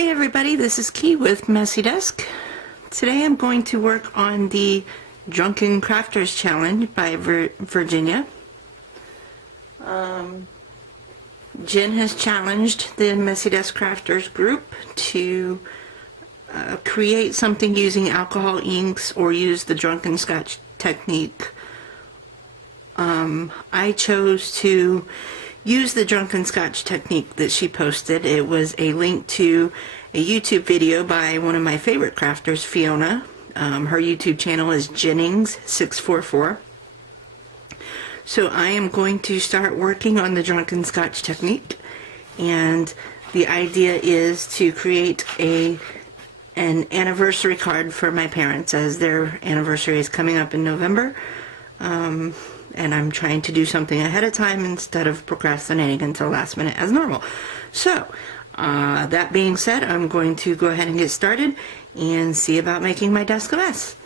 Hey everybody, this is Key with Messy Desk. Today I'm going to work on the Drunken Crafters Challenge by Virginia. Jen has challenged the Messy Desk Crafters group to create something using alcohol inks or use the drunken scotch technique. I chose to use the drunken scotch technique that she posted. It was a link to a YouTube video by one of my favorite crafters, Fiona. Her YouTube channel is Jennings644. So I am going to start working on the drunken scotch technique, and the idea is to create an anniversary card for my parents, as their anniversary is coming up in November. And I'm trying to do something ahead of time instead of procrastinating until last minute as normal. So, that being said, I'm going to go ahead and get started and see about making my desk a mess.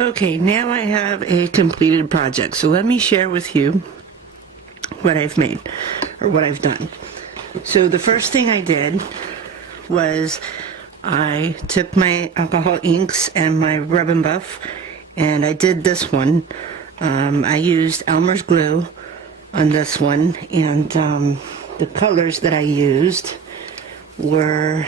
Okay, now I have a completed project, so let me share with you what I've made, or what I've done. So the first thing I did was I took my alcohol inks and my rub and buff, and I did this one. I used Elmer's glue on this one, and the colors that I used were,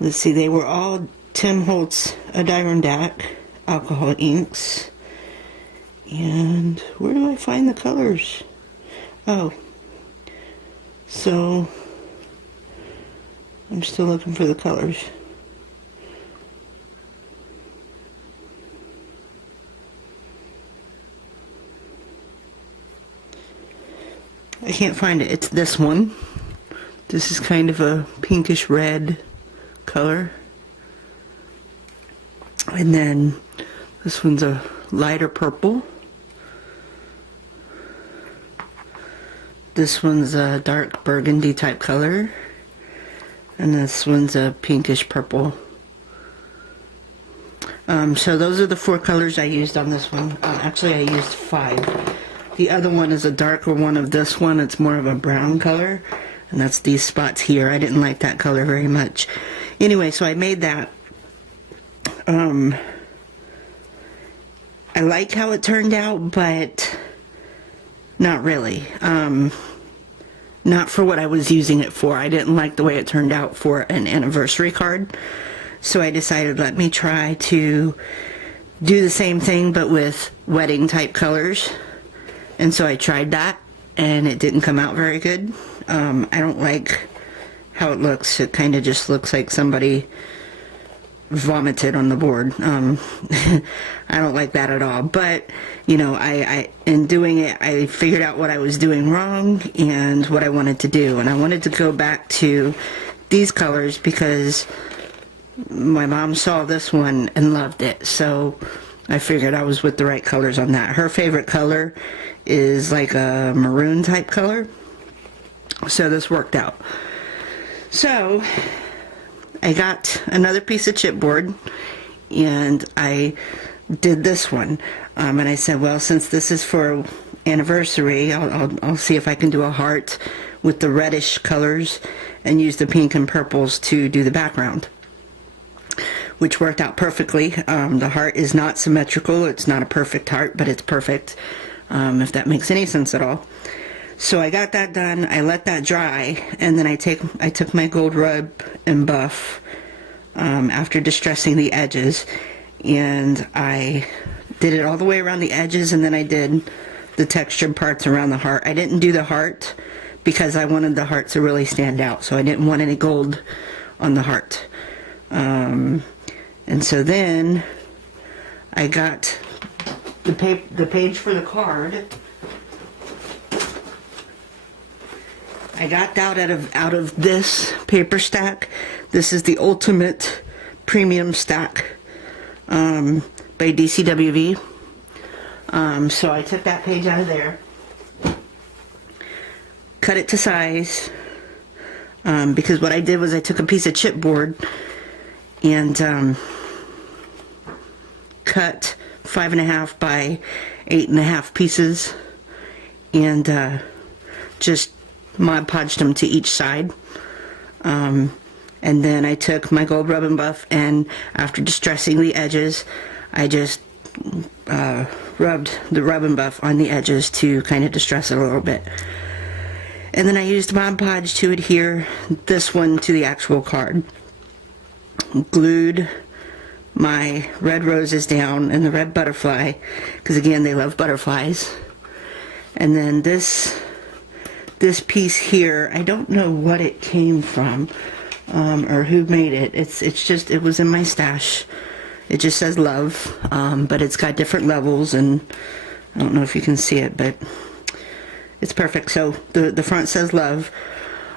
let's see, they were all Tim Holtz Adirondack alcohol inks. And where do I find the colors? Oh, so I'm still looking for the colors. I can't find it. It's this one. This is kind of a pinkish red color. And then this one's a lighter purple. This one's a dark burgundy type color. And this one's a pinkish purple. So those are the 4 colors I used on this one. Actually, I used 5. The other one is a darker one of this one. It's more of a brown color. And that's these spots here. I didn't like that color very much. Anyway, so I made that. I like how it turned out, but not really. Not for what I was using it for. I didn't like the way it turned out for an anniversary card. So I decided, let me try to do the same thing, but with wedding type colors. And so I tried that, and it didn't come out very good. I don't like how it looks. It kind of just looks like somebody vomited on the board. I don't like that at all. But, you know, I in doing it, I figured out what I was doing wrong and what I wanted to do. And I wanted to go back to these colors because my mom saw this one and loved it. So I figured I was with the right colors on that. Her favorite color is like a maroon type color. So this worked out. So I got another piece of chipboard and I did this one. And I said, well, since this is for anniversary, I'll see if I can do a heart with the reddish colors and use the pink and purples to do the background, which worked out perfectly. The heart is not symmetrical. It's not a perfect heart, but it's perfect, if that makes any sense at all. So I got that done. I let that dry, and then I took my gold rub and buff after distressing the edges, and I did it all the way around the edges, and then I did the textured parts around the heart. I didn't do the heart because I wanted the heart to really stand out, so I didn't want any gold on the heart. And so then I got the page for the card. I got that out of this paper stack. This is the Ultimate Premium Stack by DCWV. So I took that page out of there, cut it to size, because what I did was I took a piece of chipboard and cut 5.5 by 8.5 pieces, and just Mod Podged them to each side. And then I took my gold rub and buff, and after distressing the edges, I just rubbed the rub and buff on the edges to kind of distress it a little bit. And then I used Mod Podge to adhere this one to the actual card. Glued my red roses down and the red butterfly, because again, they love butterflies. And then this piece here, I don't know what it came from, or who made it. It was in my stash. It just says love, but it's got different levels, and I don't know if you can see it, but it's perfect. So the front says love.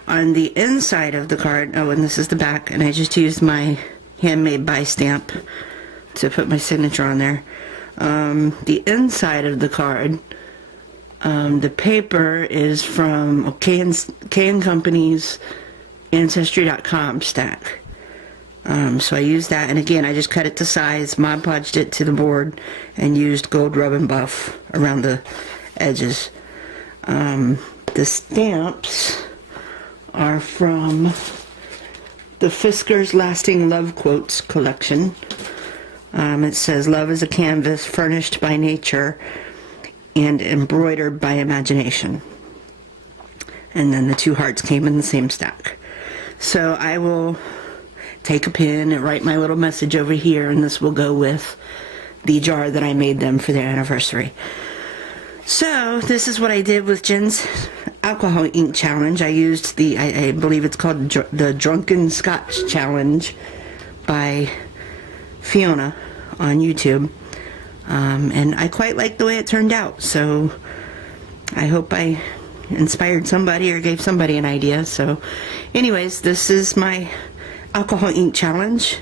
On the inside of the card, oh, and this is the back, and I just used my handmade by stamp to put my signature on there. The inside of the card, the paper is from K & Company's Ancestry.com stack. So I used that, and again, I just cut it to size, Mod Podged it to the board, and used Gold Rub and Buff around the edges. The stamps are from the Fisker's Lasting Love Quotes collection. It says, "Love is a canvas furnished by nature and embroidered by imagination." And then the two hearts came in the same stack. So I will take a pen and write my little message over here, and this will go with the jar that I made them for their anniversary. So this is what I did with Jen's alcohol ink challenge. I used I believe it's called the Drunken Scotch Challenge by Fiona on YouTube. And I quite like the way it turned out. So I hope I inspired somebody or gave somebody an idea. So anyways, this is my alcohol ink challenge.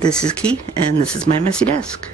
This is Key, and this is my messy desk.